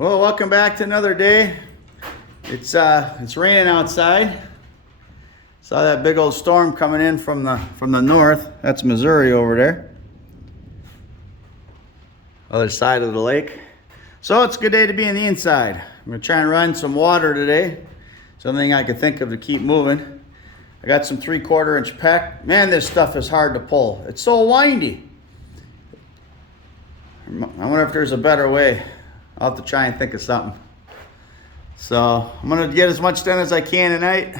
Well, welcome back to another day. It's raining outside. Saw that big old storm coming in from the north. That's Missouri over there. Other side of the lake. So it's a good day to be in the inside. I'm gonna try and run some water today. Something I could think of to keep moving. I got some 3/4 inch peck. Man, this stuff is hard to pull. It's so windy. I wonder if there's a better way. I'll have to try and think of something. So I'm gonna get as much done as I can tonight.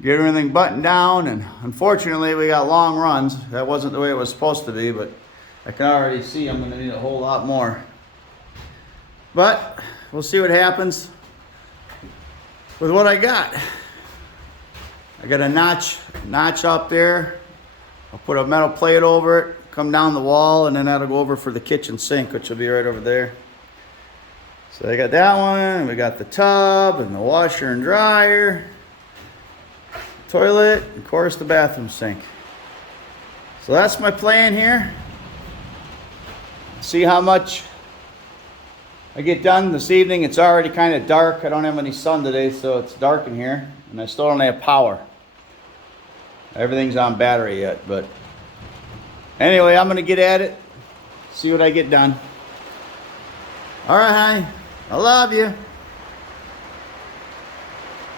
Get everything buttoned down, and unfortunately we got long runs. That wasn't the way it was supposed to be, but I can already see I'm gonna need a whole lot more. But we'll see what happens with what I got. I got a notch up there. I'll put a metal plate over it, come down the wall, and then that'll go over for the kitchen sink, which will be right over there. So I got that one, and we got the tub and the washer and dryer, toilet, and of course the bathroom sink. So that's my plan here. See how much I get done this evening. It's already kind of dark. I don't have any sun today, so it's dark in here, and I still don't have power. Everything's on battery yet, but anyway, I'm gonna get at it, see what I get done. All right, honey, I love you.